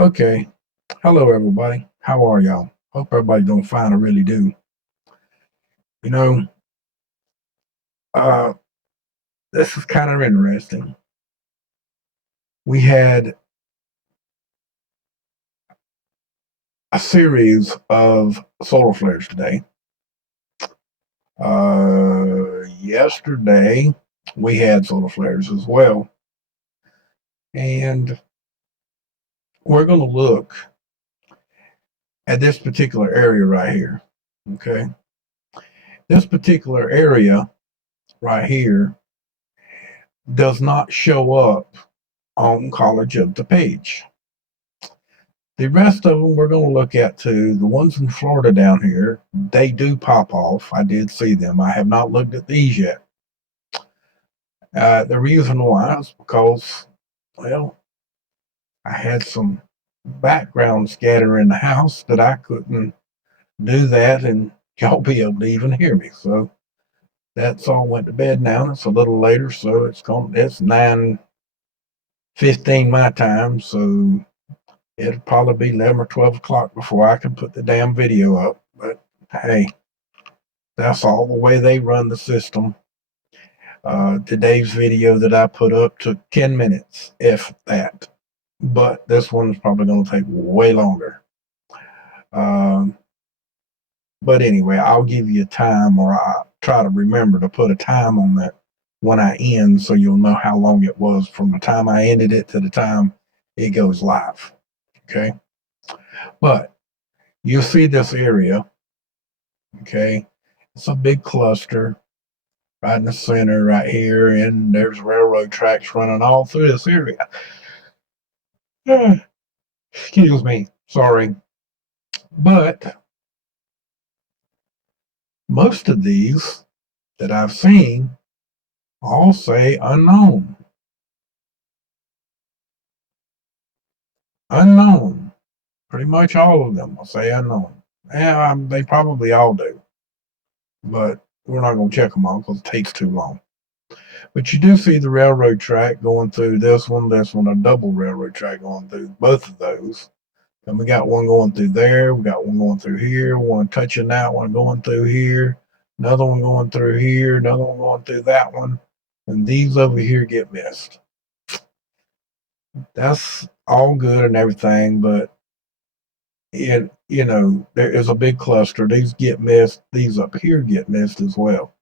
Okay. Hello, everybody. How are y'all? Hope everybody's doing fine. I really do. You know, uh, this is kind of interesting. We had a series of solar flares today. Yesterday, we had solar flares as well. And we're going to look at this particular area right here. Okay. This particular area right here does not show up on College of the Page. The rest of them we're going to look at too. The ones in Florida down here, they do pop off. I did see them. I have not looked at these yet. The reason why is because, well, I had some background scatter in the house that I couldn't do that and y'all be able to even hear me. So that's all went to bed now. It's a little later, so it's 9:15 my time. So it'll probably be 11 or 12 o'clock before I can put the damn video up. But hey, that's all the way they run the system. Today's video that I put up took 10 minutes, if that. But this one's probably going to take way longer. Um, but anyway, I'll give you a time, or I'll try to remember to put a time on that when I end so you'll know how long it was from the time I ended it to the time it goes live. Okay. But you'll see this area. Okay. It's a big cluster right in the center, right here, and there's railroad tracks running all through this area. Excuse me, sorry. But most of these that I've seen all say unknown. Unknown. Pretty much all of them will say unknown. Yeah, they probably all do. But we're not going to check them all because it takes too long. But you do see the railroad track going through this one, a double railroad track going through both of those. And we got one going through there. We got one going through here. One touching that one going through here. Another one going through here. Another one going through that one. And these over here get missed. That's all good and everything, but there is a big cluster. These get missed. These up here get missed as well.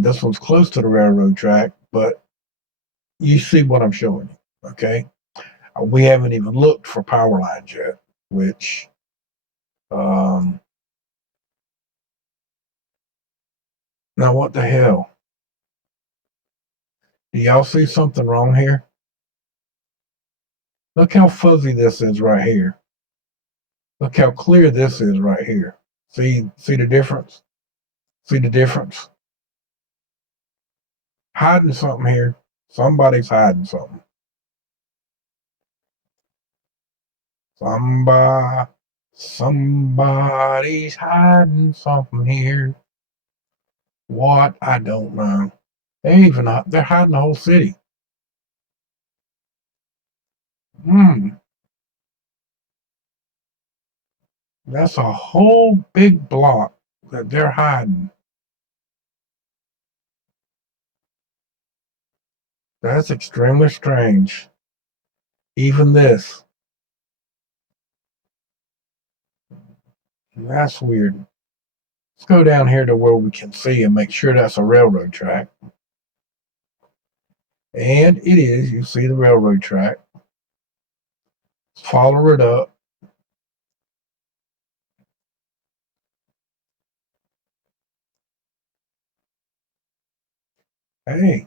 This one's close to the railroad track, but you see what I'm showing you. Okay. We haven't even looked for power lines yet, which now what the hell? Do y'all see something wrong here? Look how fuzzy this is right here. Look how clear this is right here. See the difference? See the difference? Hiding something here. Somebody's hiding something. Somebody's hiding something here. What? I don't know. They're hiding the whole city. That's a whole big block that they're hiding. That's extremely strange. Even this. That's weird. Let's go down here to where we can see and make sure that's a railroad track. And it is. You see the railroad track. Let's follow it up. Hey.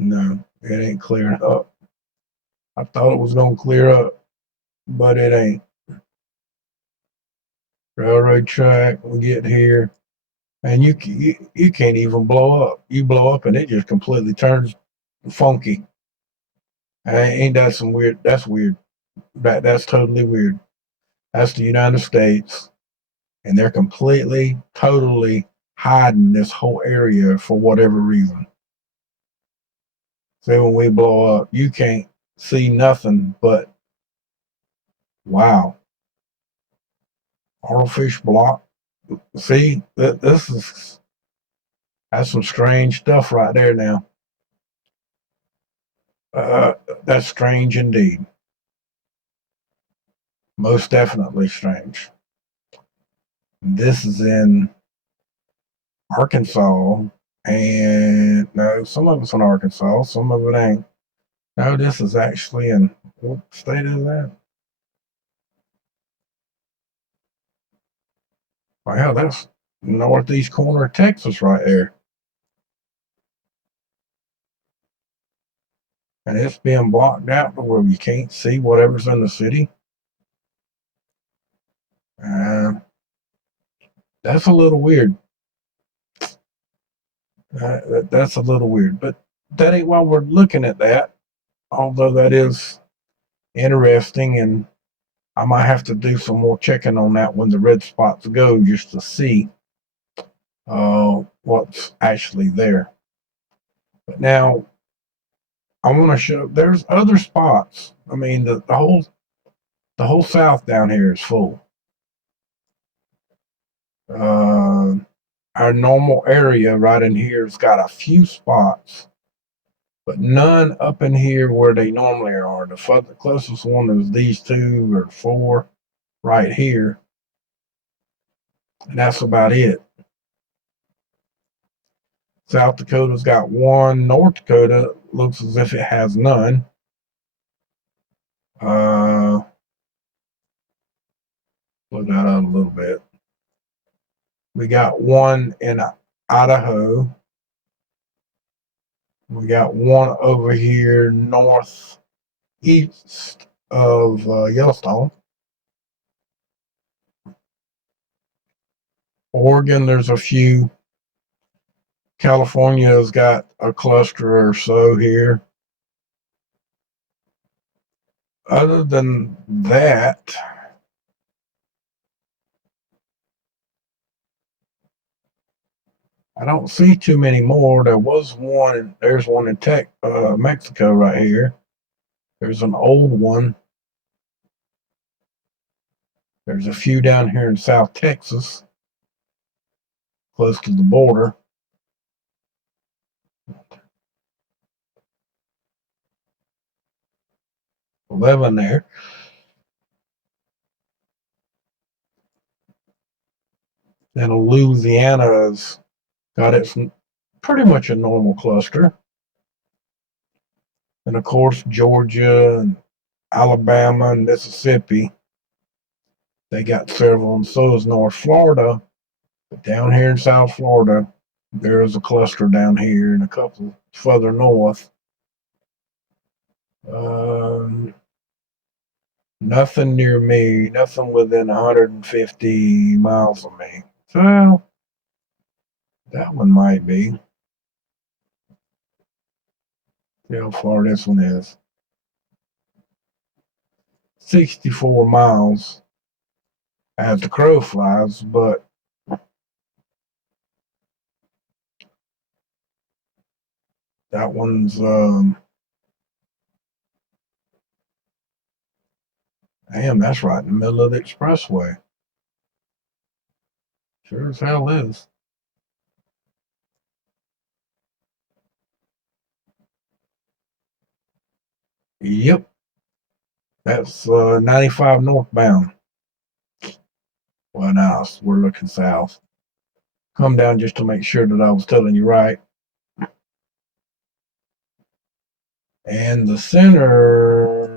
No, it ain't clearing up. I thought it was going to clear up, but it ain't. Railroad track, we get here, and you can't even blow up. You blow up and it just completely turns funky. Ain't that some weird? That's weird. That's totally weird. That's the United States, and they're completely, totally hiding this whole area for whatever reason. See, when we blow up, you can't. see nothing but wow. Artificial block. See, that's some strange stuff right there now. Uh, that's strange indeed. Most definitely strange. This is in Arkansas, and no, some of it's in Arkansas, some of it ain't. No, this is actually in what state is that? Wow, that's northeast corner of Texas right there. And it's being blocked out to where you can't see whatever's in the city. Uh, that's a little weird. That's a little weird, but that ain't why we're looking at that. Although that is interesting, and I might have to do some more checking on that when the red spots go, just to see what's actually there. But now I want to show. There's other spots. I mean, the whole South down here is full. Uh, our normal area right in here has got a few spots, but none up in here where they normally are. The closest one is these 2 or 4 right here, and that's about it. South Dakota's got 1. North Dakota looks as if it has none. Slow that out a little bit. We got 1 in Idaho. We got 1 over here northeast of Yellowstone. Oregon, there's a few. California's got a cluster or so here. Other than that, I don't see too many more. There's one in Mexico right here. There's an old one. There's a few down here in South Texas, close to the border. 11 there. And Louisiana's got its pretty much a normal cluster. And of course, Georgia and Alabama and Mississippi, they got several, and so is North Florida. But down here in South Florida, there is a cluster down here and a couple further north. Nothing near me, nothing within 150 miles of me. So that one might be. See how far this one is. 64 miles as the crow flies, but that one's damn, that's right in the middle of the expressway. Sure as hell is. Yep. That's 95 northbound. Well, now we're looking south. Come down just to make sure that I was telling you right. And the center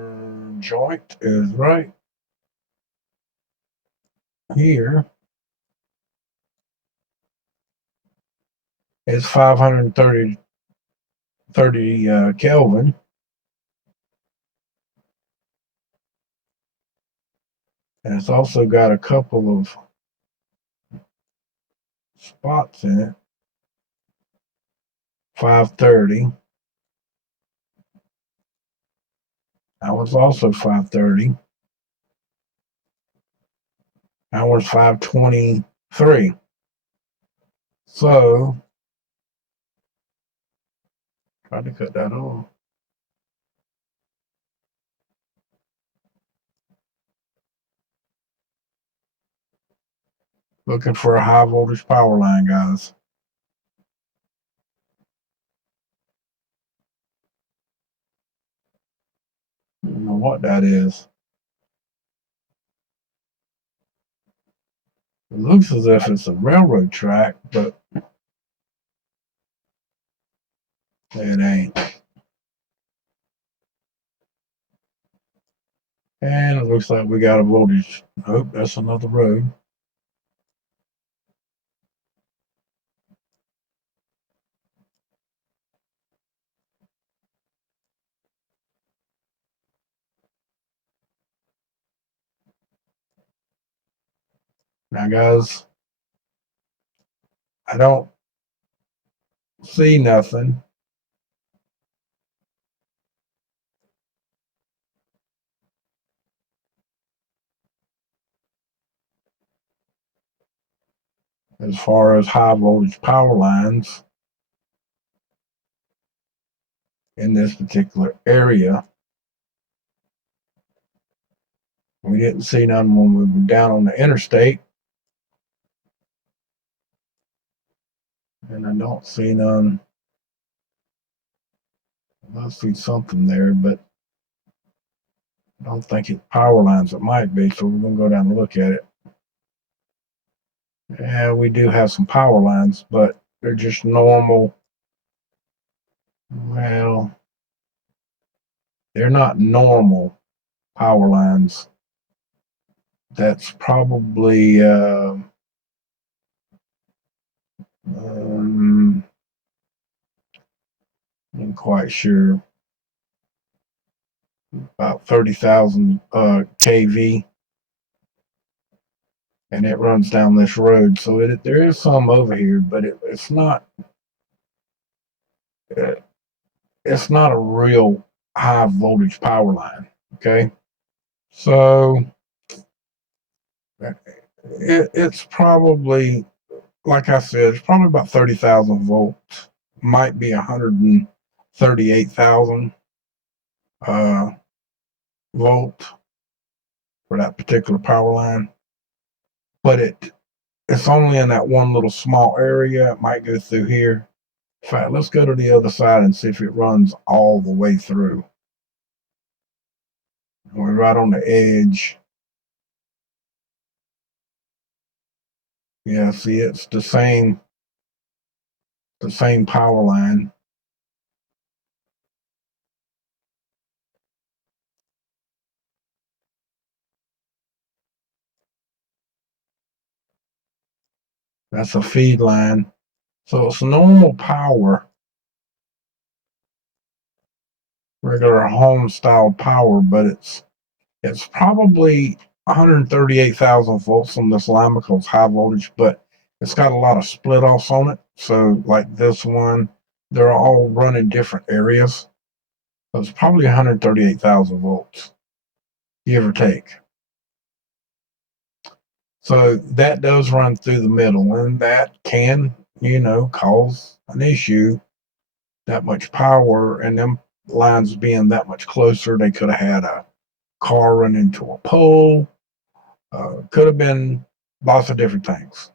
joint is right here. It's 530 Kelvin. And it's also got a couple of spots in it. 530. That was also 530. That was 523. So, try to cut that off. Looking for a high voltage power line, guys. I don't know what that is. It looks as if it's a railroad track, but it ain't. And it looks like we got a voltage. Oh, that's another road. Now, guys, I don't see nothing. As far as high voltage power lines in this particular area. We didn't see none when we were down on the interstate. And I don't see none. I see something there, but I don't think it's power lines. It might be, so we're going to go down and look at it. Yeah, we do have some power lines, but they're just normal. Well, they're not normal power lines. That's probably I'm quite sure about 30,000 kV, and it runs down this road. So there is some over here, but it's not. It's not a real high voltage power line. Okay, so it's probably, like I said, it's probably about 30,000 volts. Might be 138,000 volt for that particular power line, but it's only in that one little small area. It might go through here. In fact, let's go to the other side and see if it runs all the way through. We're right on the edge. Yeah, see, it's the same power line. That's a feed line. So it's normal power, regular home style power, but it's probably 138,000 volts on this line because it's high voltage, but it's got a lot of split offs on it. So like this one, they're all running different areas. So it's probably 138,000 volts, give or take. So that does run through the middle, and that can, cause an issue. That much power, and them lines being that much closer, they could have had a car run into a pole. Could have been lots of different things.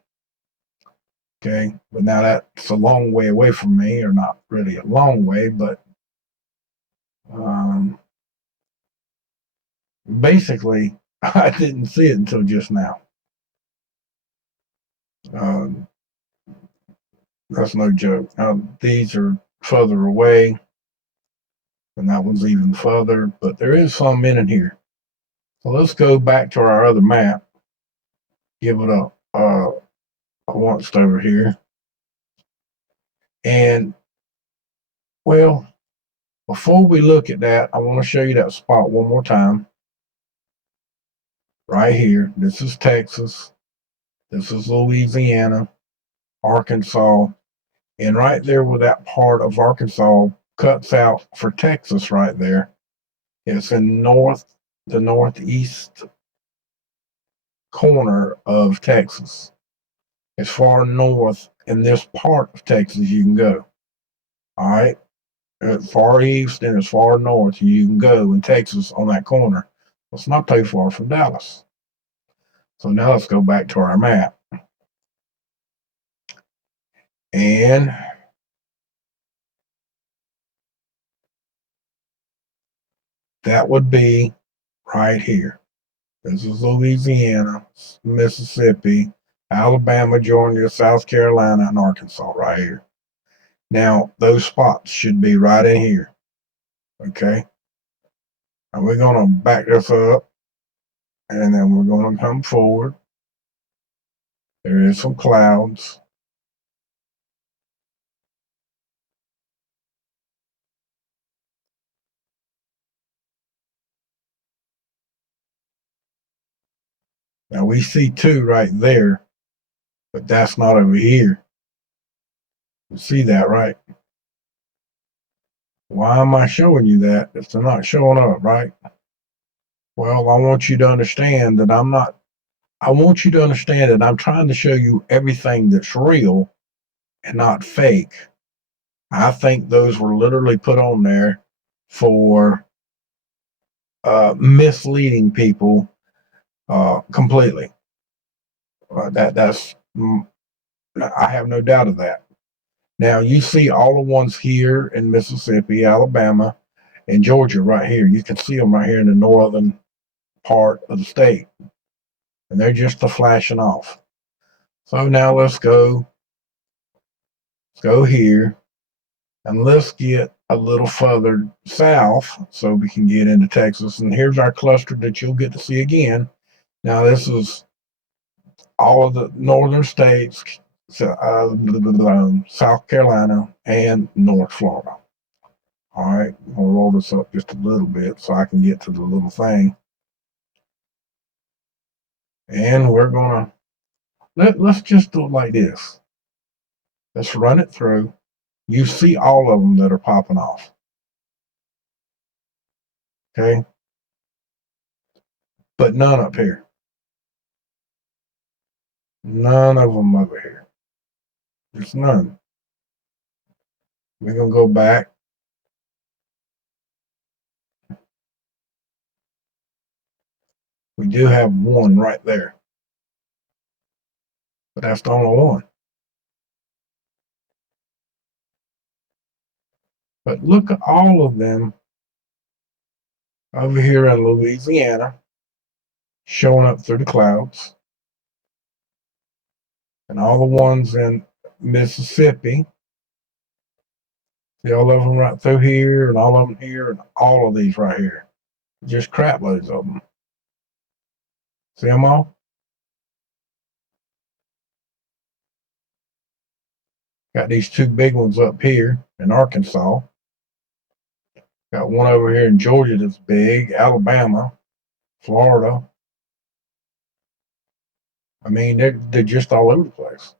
Okay, but now that's a long way away from me, or not really a long way, but basically, I didn't see it until just now. Um, that's no joke. These are further away, and that one's even further, but there is some in here. So let's go back to our other map. Give it a once over here. And, well, before we look at that, I want to show you that spot one more time. Right here. This is Texas. This is Louisiana, Arkansas. And right there where that part of Arkansas cuts out for Texas right there, it's in the northeast corner of Texas. As far north in this part of Texas you can go. All right. As far east and as far north you can go in Texas on that corner. It's not too far from Dallas. So now let's go back to our map. And that would be right here. This is Louisiana, Mississippi, Alabama, Georgia, South Carolina, and Arkansas right here. Now, those spots should be right in here. Okay. And we're going to back this up, and then we're going to come forward. There is some clouds. Now we see two right there, but that's not over here. You see that, right? Why am I showing you that if they're not showing up, right? Well, I want you to understand that I want you to understand that I'm trying to show you everything that's real and not fake. I think those were literally put on there for misleading people completely. That's I have no doubt of that. Now you see all the ones here in Mississippi, Alabama, and Georgia right here. You can see them right here in the northern part of the state, and they're just a flashing off. So now let's go here, and let's get a little further south so we can get into Texas. And here's our cluster that you'll get to see again. Now this is all of the northern states, South Carolina, and North Florida. All right, I'll roll this up just a little bit so I can get to the little thing. And we're gonna let's just do it like this. Let's run it through. You see all of them that are popping off. Okay, but none up here. None of them over here. There's none. We're gonna go back. We do have one right there, but that's the only one. But look at all of them over here in Louisiana showing up through the clouds, and all the ones in Mississippi. See all of them right through here, and all of them here, and all of these right here. Just crap loads of them. See them all? Got these two big ones up here in Arkansas. Got one over here in Georgia that's big, Alabama, Florida. I mean, they're just all over the place.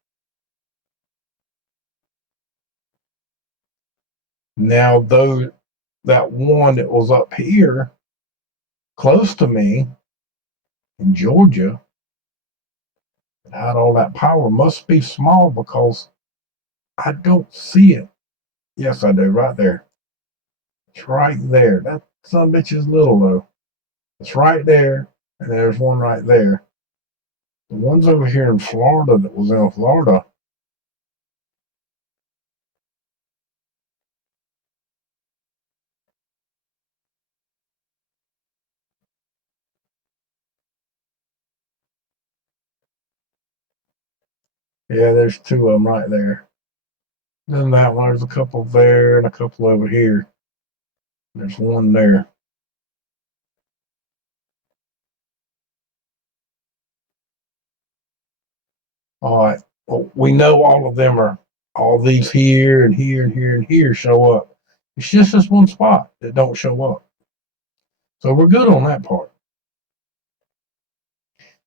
Now, though, that one that was up here close to me in Georgia that had all that power must be small because I don't see it. Yes, I do, right there. It's right there. That son of a bitch is little though. It's right there, and there's one right there. The ones over here in Florida that was in Florida. Yeah, there's two of them right there. Then that one, there's a couple there and a couple over here. There's one there. All right. Well, we know all of them are all these here and here and here and here show up. It's just this one spot that don't show up. So we're good on that part.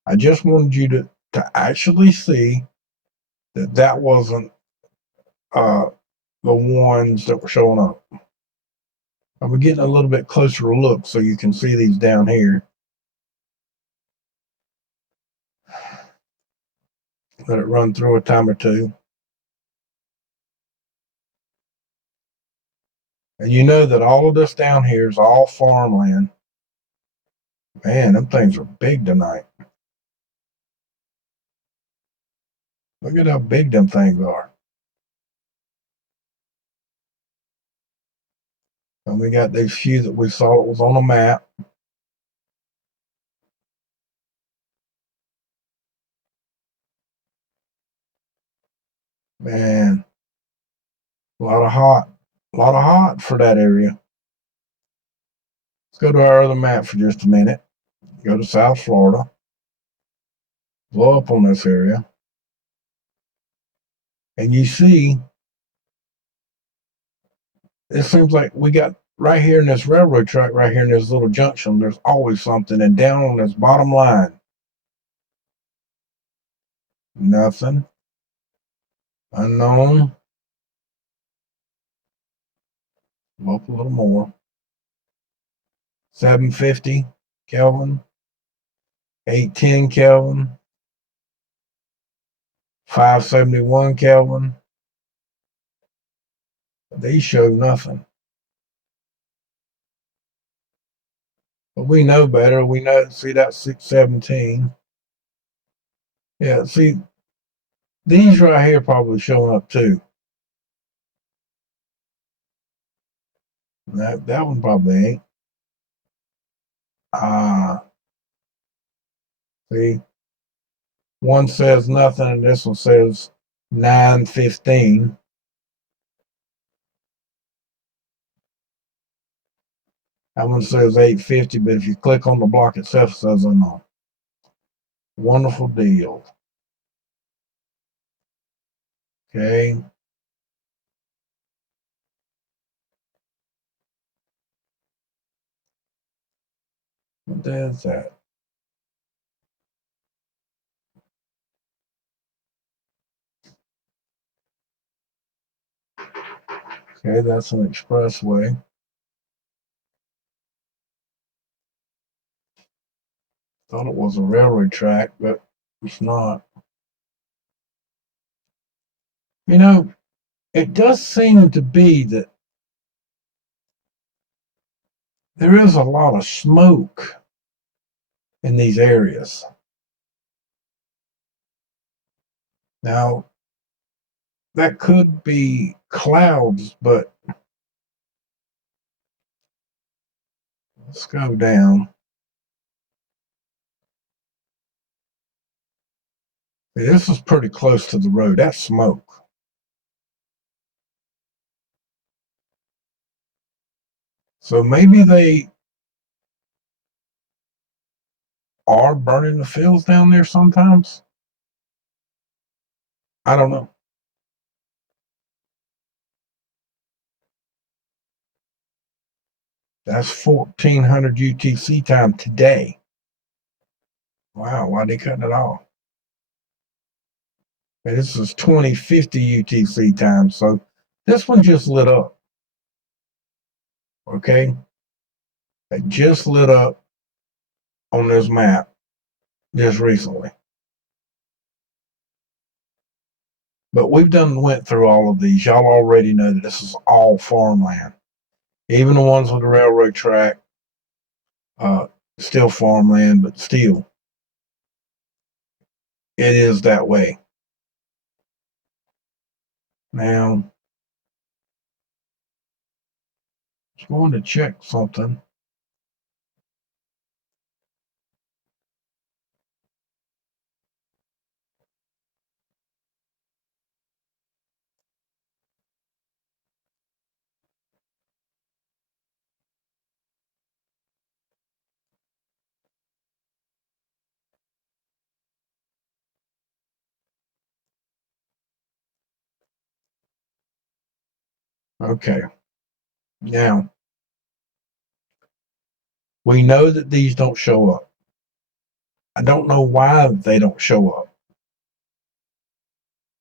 I just wanted you to actually see that that wasn't uh, the ones that were showing up. And we're getting a little bit closer look so you can see these down here. Let it run through a time or two. And you know that all of this down here is all farmland. Man, them things are big tonight. Look at how big them things are. And we got these few that we saw it was on a map. Man, a lot of hot for that area. Let's go to our other map for just a minute. Go to South Florida. Blow up on this area. And you see, it seems like we got right here in this railroad track, right here in this little junction, there's always something. And down on this bottom line, nothing. Unknown. Up a little more. 750 Kelvin. 810 Kelvin. 571 Kelvin. These show nothing. But we know better. We know, see that 617. Yeah, see, these right here probably showing up too. That one probably ain't. See, one says nothing and this one says 915. That one says 850, but if you click on the block itself, it says unknown. Wonderful deal. Okay. What is that? Okay, that's an expressway. Thought it was a railroad track, but it's not. You know, it does seem to be that there is a lot of smoke in these areas. Now, that could be clouds, but let's go down. This is pretty close to the road. That's smoke. So maybe they are burning the fields down there sometimes. I don't know. That's 1400 UTC time today. Wow, why they cutting it off? And this is 2050 UTC time, so this one just lit up. Okay, it just lit up on this map just recently. But we've went through all of these. Y'all already know that this is all farmland. Even the ones with the railroad track, still farmland, but still, it is that way. Now, just going to check something. Okay. Now, we know that these don't show up. I don't know why they don't show up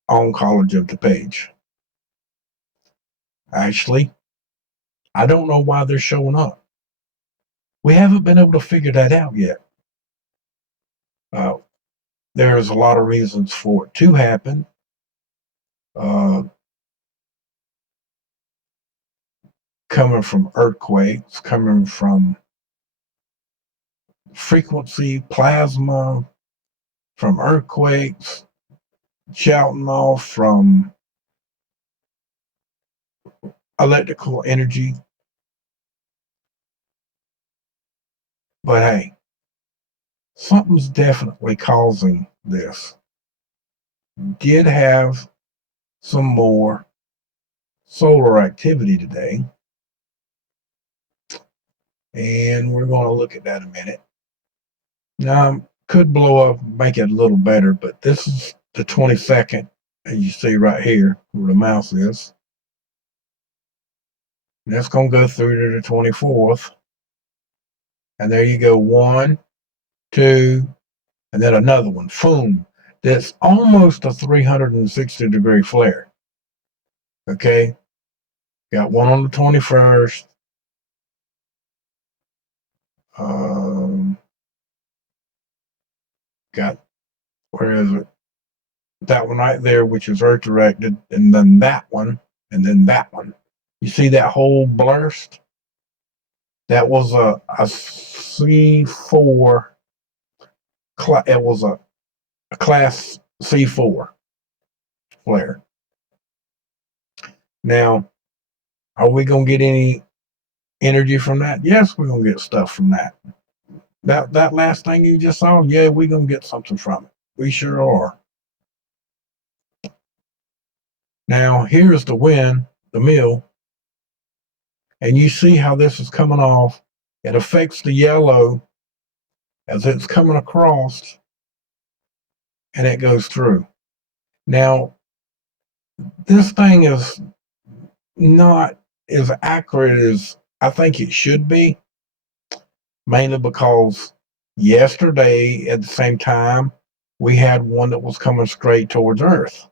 on College of DuPage. Actually, I don't know why they're showing up. We haven't been able to figure that out yet. There's a lot of reasons for it to happen. Coming from earthquakes, coming from frequency plasma, from earthquakes, shouting off from electrical energy. But hey, something's definitely causing this. Did have some more solar activity today, and we're going to look at that in a minute. Now, could blow up, make it a little better, but this is the 22nd, as you see right here where the mouse is. And that's going to go through to the 24th. And there you go, 1, 2, and then another one. Boom. That's almost a 360-degree flare. Okay? Got one on the 21st. Got, where is it? That one right there, which is Earth directed, and then that one, and then that one. You see that whole burst? That was a C4. It was a class C4 flare. Now, are we going to get any energy from that? Yes, we're going to get stuff from that. That last thing you just saw, yeah, we're going to get something from it. We sure are. Now, here's the wind, the mill, and you see how this is coming off. It affects the yellow as it's coming across, and it goes through. Now, this thing is not as accurate as I think it should be, mainly because yesterday at the same time, we had one that was coming straight towards Earth.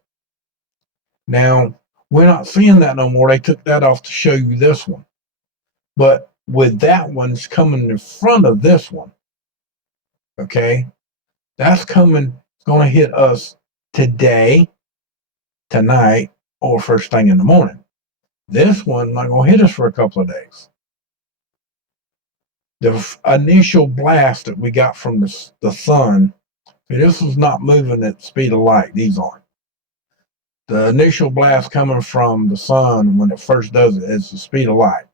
Now, we're not seeing that no more. They took that off to show you this one. But with that one's coming in front of this one, okay? That's coming, it's going to hit us today, tonight, or first thing in the morning. This one not going to hit us for a couple of days. The initial blast that we got from the sun, this was not moving at the speed of light. These aren't. The initial blast coming from the sun when it first does it is the speed of light.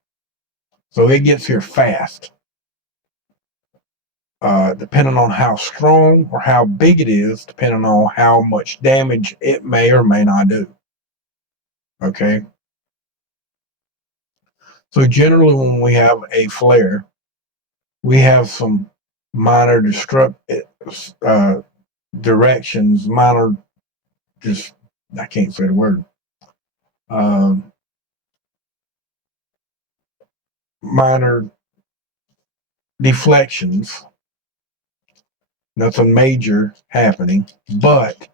So it gets here fast. Depending on how strong or how big it is, depending on how much damage it may or may not do. Okay. So generally when we have a flare, we have some minor directions, minor, just, I can't say the word. Minor deflections. Nothing major happening, but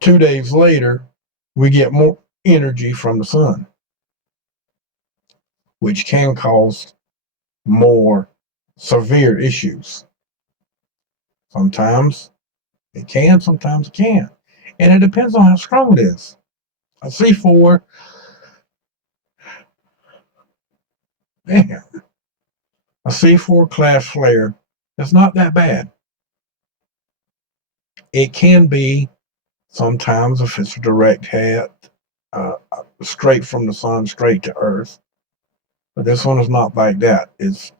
2 days later, we get more energy from the sun, which can cause more severe issues. Sometimes it can, sometimes it can't. And it depends on how strong it is. A C4, man, a C4 class flare is not that bad. It can be sometimes if it's a direct hit, straight from the sun, straight to Earth. But this one is not like that. It's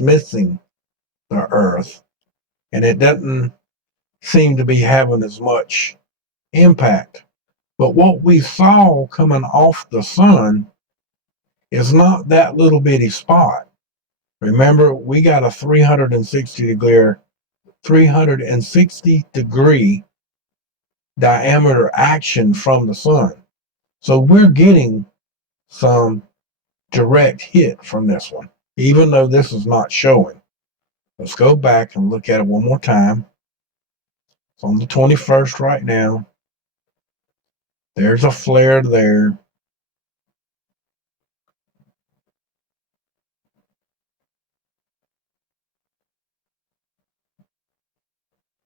missing the Earth, and it doesn't seem to be having as much impact. But what we saw coming off the sun is not that little bitty spot. Remember, we got a 360-degree diameter action from the sun. So we're getting some direct hit from this one, even though this is not showing. Let's go back and look at it one more time. It's on the 21st right now. There's a flare there.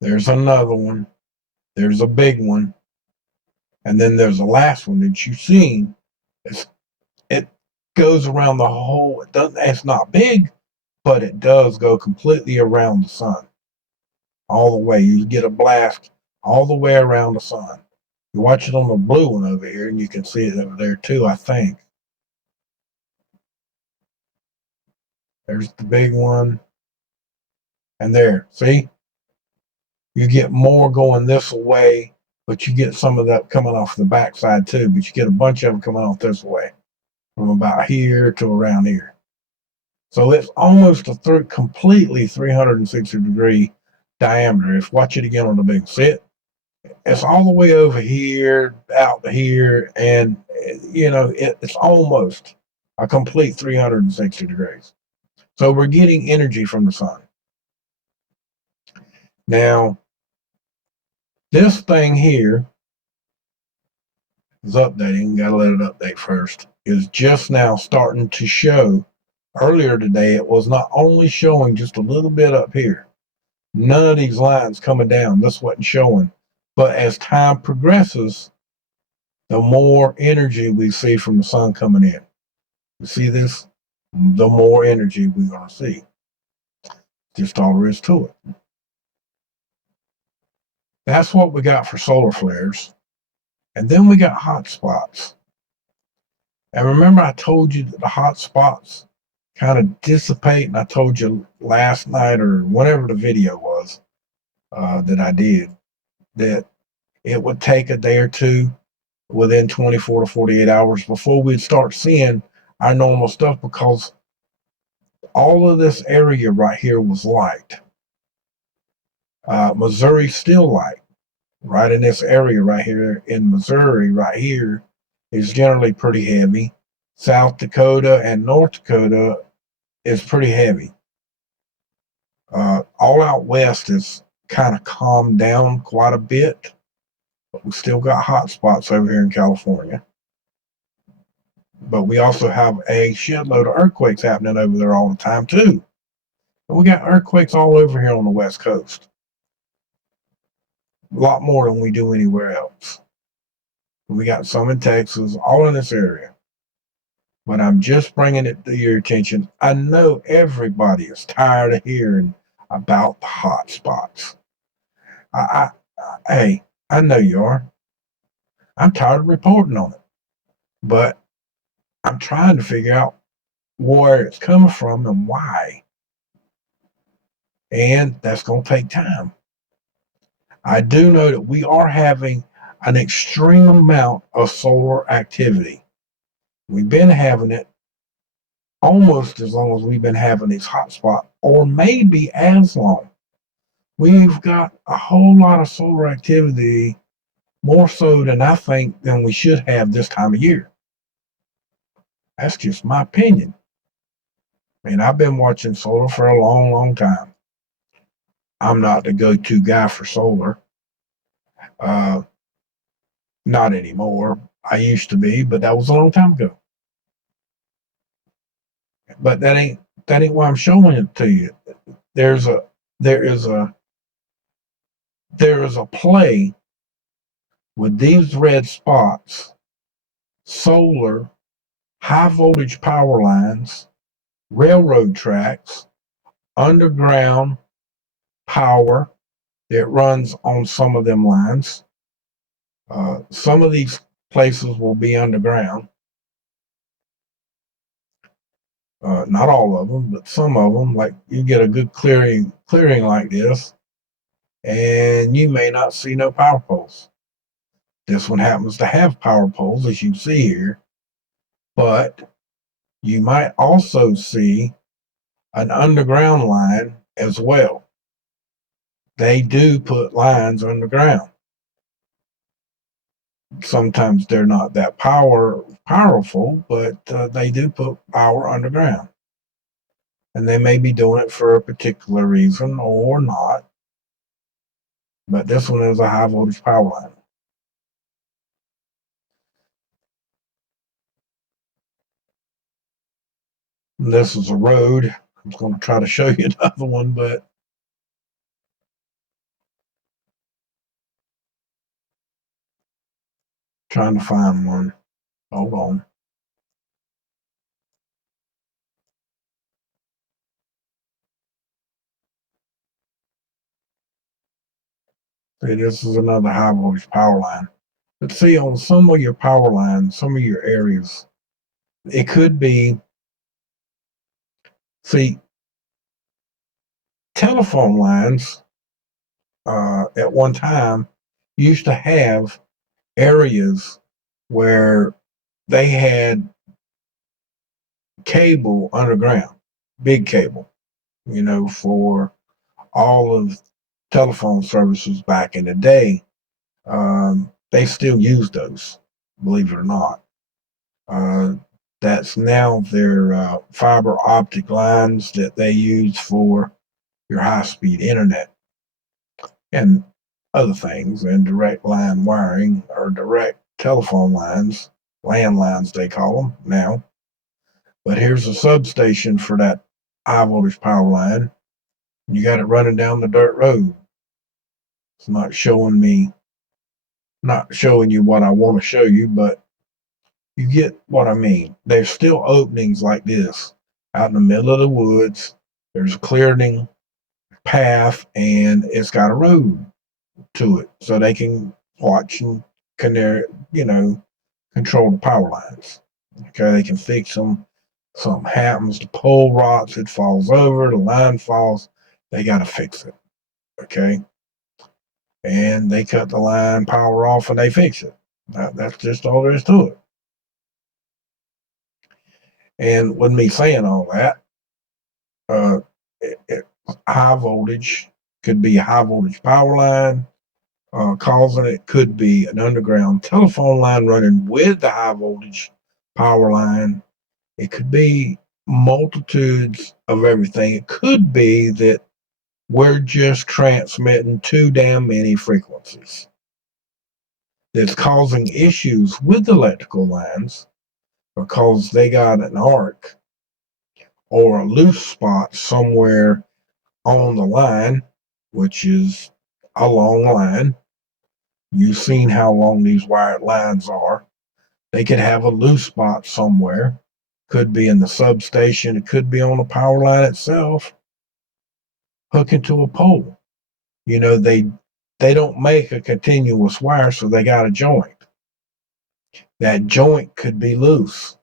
There's another one. There's a big one. And then there's the last one that you've seen. It goes around the whole, it's not big, but it does go completely around the sun. All the way. You get a blast all the way around the sun. You watch it on the blue one over here, and you can see it over there too, I think. There's the big one. And there, see? You get more going this way, but you get some of that coming off the backside too. But you get a bunch of them coming off this way from about here to around here. So it's almost a completely 360-degree diameter. If watch it again on the big set, it's all the way over here, out here, and it's almost a complete 360 degrees. So we're getting energy from the sun. Now, this thing here is updating. Got to let it update first. Is just now starting to show. Earlier today, it was not only showing just a little bit up here. None of these lines coming down. This wasn't showing. But as time progresses, the more energy we see from the sun coming in. You see this? The more energy we're going to see. Just all there is to it. That's what we got for solar flares. And then we got hot spots. And remember I told you that the hot spots kind of dissipate, and I told you last night or whenever the video was that I did, that it would take a day or two within 24 to 48 hours before we'd start seeing our normal stuff, because all of this area right here was light. Missouri's still light. Right in this area right here in Missouri right here is generally pretty heavy. South Dakota and North Dakota is pretty heavy. All out west is kind of calmed down quite a bit, but we still got hot spots over here in California. But we also have a shitload of earthquakes happening over there all the time too. And we got earthquakes all over here on the West Coast. A lot more than we do anywhere else. We got some in Texas, all in this area. But I'm just bringing it to your attention. I know everybody is tired of hearing about the hot spots. Hey, I know you are. I'm tired of reporting on it. But I'm trying to figure out where it's coming from and why. And that's going to take time. I do know that we are having an extreme amount of solar activity. We've been having it almost as long as we've been having these hotspots, or maybe as long. We've got a whole lot of solar activity, more so than I think than we should have this time of year. That's just my opinion. I mean, I've been watching solar for a long, long time. I'm not the go-to guy for solar. Not anymore. I used to be, but that was a long time ago. But that ain't why I'm showing it to you. There is a play with these red spots, solar, high voltage power lines, railroad tracks, underground power that runs on some of them lines. Some of these places will be underground. Not all of them, but some of them. Like you get a good clearing like this, and you may not see no power poles. This one happens to have power poles, as you see here, but you might also see an underground line as well. They do put lines underground. Sometimes they're not that powerful, but they do put power underground. And they may be doing it for a particular reason or not. But this one is a high voltage power line. And this is a road. I was going to try to show you another one, but trying to find one. Hold on. See, this is another high voltage power line. But see, on some of your power lines, some of your areas, it could be See, telephone lines at one time used to have areas where they had cable underground, big cable, for all of telephone services back in the day. They still use those, believe it or not. Uh, that's now their fiber optic lines that they use for your high speed internet and other things, and direct line wiring or direct telephone lines, landlines they call them now. But here's a substation for that high voltage power line. You got it running down the dirt road. It's not showing you what I want to show you, but you get what I mean. There's still openings like this out in the middle of the woods. There's a clearing path and it's got a road to it so they can watch and control the power lines. Okay, they can fix them. Something happens, the pole rots, it falls over, the line falls, they got to fix it. Okay, and they cut the line power off and they fix it. That's just all there is to it. And with me saying all that, uh, high voltage could be a high voltage power line, causing it could be an underground telephone line running with the high voltage power line. It could be multitudes of everything. It could be that we're just transmitting too damn many frequencies that's causing issues with electrical lines because they got an arc or a loose spot somewhere on the line, which is a long line. You've seen how long these wired lines are. They could have a loose spot somewhere. Could be in the substation. It could be on the power line itself, hooking to a pole. They don't make a continuous wire, so they got a joint. That joint could be loose.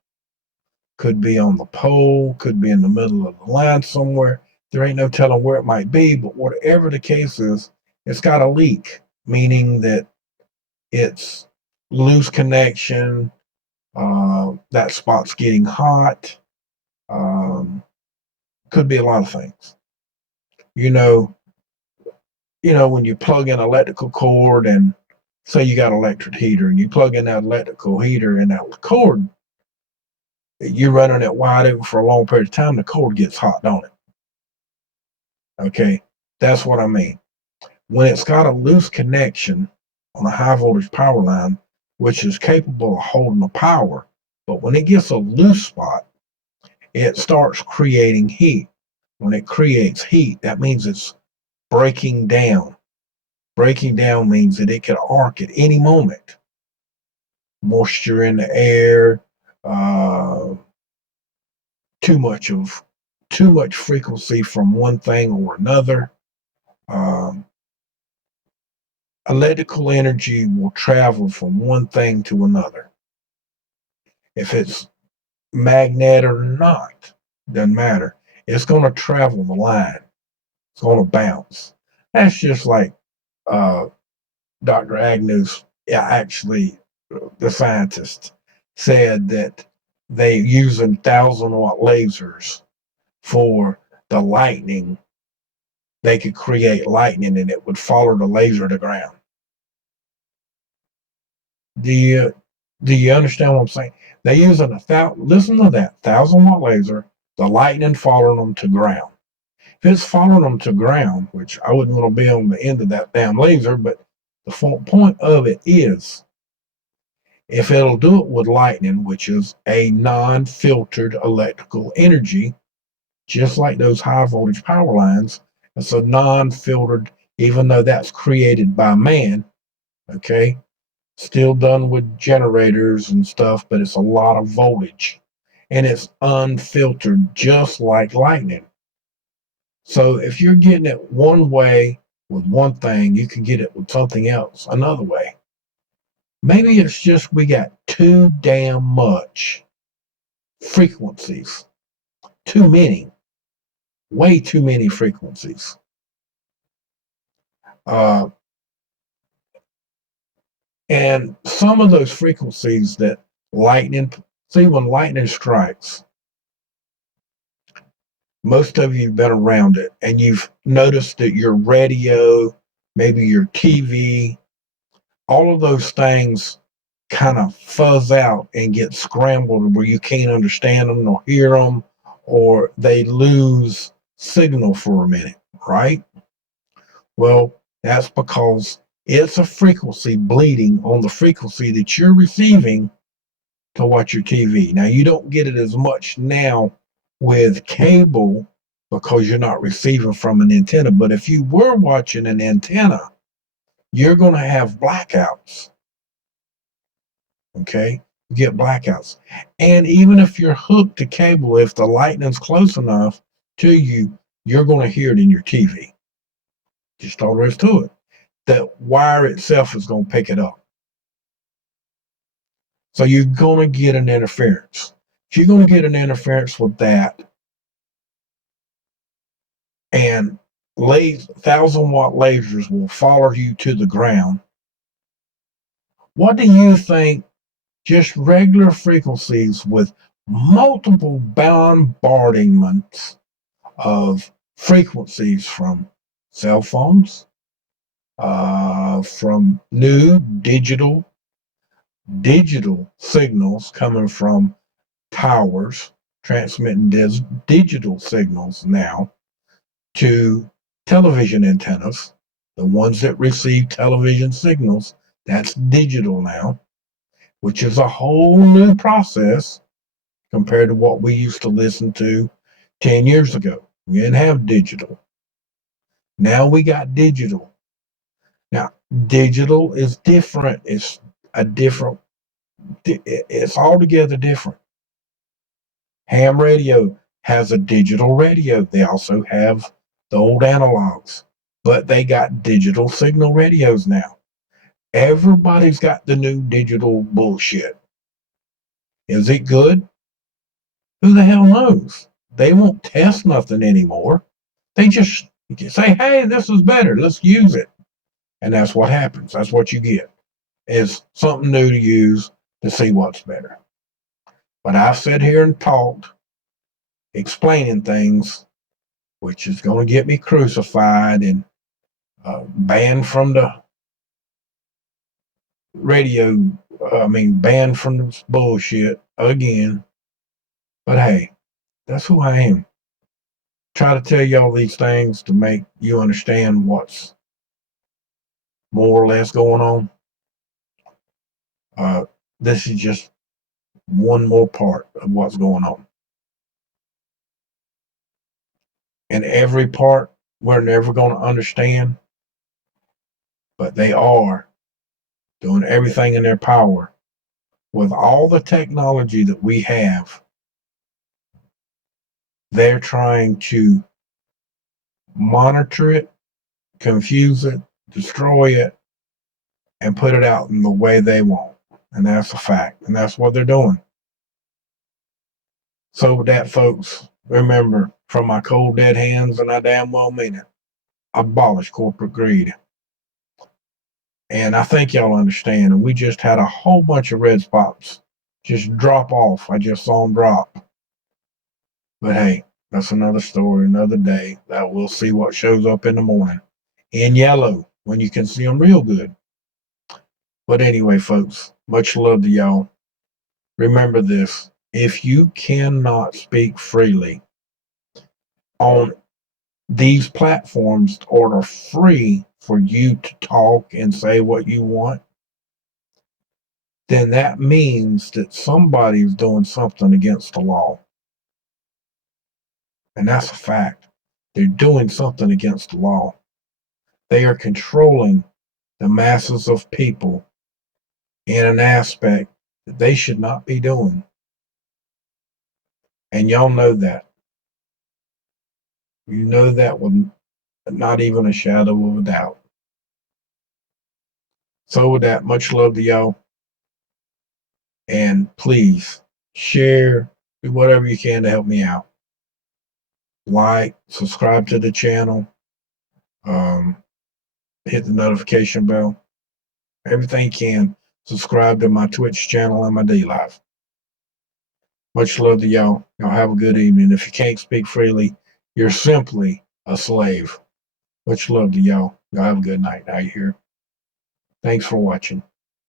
Could be on the pole, could be in the middle of the line somewhere. There ain't no telling where it might be, but whatever the case is, it's got a leak, meaning that it's loose connection. That spot's getting hot. Could be a lot of things. When you plug in electrical cord and say you got an electric heater and you plug in that electrical heater and that cord, you're running it wide open for a long period of time, the cord gets hot, don't it? Okay, that's what I mean. When it's got a loose connection on a high voltage power line, which is capable of holding the power, but when it gets a loose spot, it starts creating heat. When it creates heat, that means it's breaking down. Breaking down means that it could arc at any moment. Moisture in the air, too much frequency from one thing or another. Electrical energy will travel from one thing to another. If it's magnet or not, doesn't matter. It's going to travel the line. It's going to bounce. That's just like Dr. Agnew's, the scientist, said that they using 1,000-watt lasers for the lightning. They could create lightning and it would follow the laser to the ground. Do you understand what I'm saying? They using listen to that 1,000-watt laser, the lightning following them to ground. If it's following them to ground, which I wouldn't want to be on the end of that damn laser, but the point of it is, if it'll do it with lightning, which is a non-filtered electrical energy, just like those high voltage power lines, it's a non-filtered, even though that's created by man, okay? Still done with generators and stuff, but it's a lot of voltage. And it's unfiltered, just like lightning. So if you're getting it one way with one thing, you can get it with something else another way. Maybe it's just we got too damn much frequencies, too many. way too many frequencies. And some of those frequencies that lightning, see, when lightning strikes, most of you have been around it and you've noticed that your radio, maybe your TV, all of those things kind of fuzz out and get scrambled where you can't understand them or hear them, or they lose signal for a minute, right? Well, that's because it's a frequency bleeding on the frequency that you're receiving to watch your TV. Now, you don't get it as much now with cable because you're not receiving from an antenna. But if you were watching an antenna, you're going to have blackouts. Okay? You get blackouts. And even if you're hooked to cable, if the lightning's close enough to you, you're going to hear it in your TV. Just all there is to it. The wire itself is going to pick it up. So you're going to get an interference. If you're going to get an interference with that, and 1,000-watt lasers will follow you to the ground, what do you think just regular frequencies with multiple bombardments of frequencies from cell phones, from new digital signals coming from towers transmitting digital signals now to television antennas, the ones that receive television signals, that's digital now, which is a whole new process compared to what we used to listen to 10 years ago. We didn't have digital. Now we got digital. Now, digital is different. It's altogether different. Ham radio has a digital radio. They also have the old analogs, but they got digital signal radios now. Everybody's got the new digital bullshit. Is it good? Who the hell knows? They won't test nothing anymore. They just say, hey, this is better. Let's use it. And that's what happens. That's what you get, is something new to use to see what's better. But I've sat here and talked, explaining things, which is going to get me crucified and banned from the radio. Banned from this bullshit again. But hey, that's who I am. Try to tell you all these things to make you understand what's more or less going on. This is just one more part of what's going on. And every part we're never going to understand, but they are doing everything in their power with all the technology that we have. They're trying to monitor it, confuse it, destroy it, and put it out in the way they want. And that's a fact. And that's what they're doing. So with that, folks, remember, from my cold dead hands, and I damn well mean it, abolish corporate greed. And I think y'all understand. And we just had a whole bunch of red spots just drop off. I just saw them drop. But hey, that's another story, another day. That we'll see what shows up in the morning in yellow when you can see them real good. But anyway, folks, much love to y'all. Remember this: if you cannot speak freely on these platforms that are free for you to talk and say what you want, then that means that somebody's doing something against the law. And that's a fact. They're doing something against the law. They are controlling the masses of people in an aspect that they should not be doing. And y'all know that. You know that with not even a shadow of a doubt. So with that, much love to y'all. And please share, do whatever you can to help me out. like, subscribe to the channel, hit the notification bell. Everything you can. Subscribe to my Twitch channel and my D Live. Much love to y'all. Y'all have a good evening. If you can't speak freely, you're simply a slave. Much love to y'all. Y'all have a good night out here. Thanks for watching.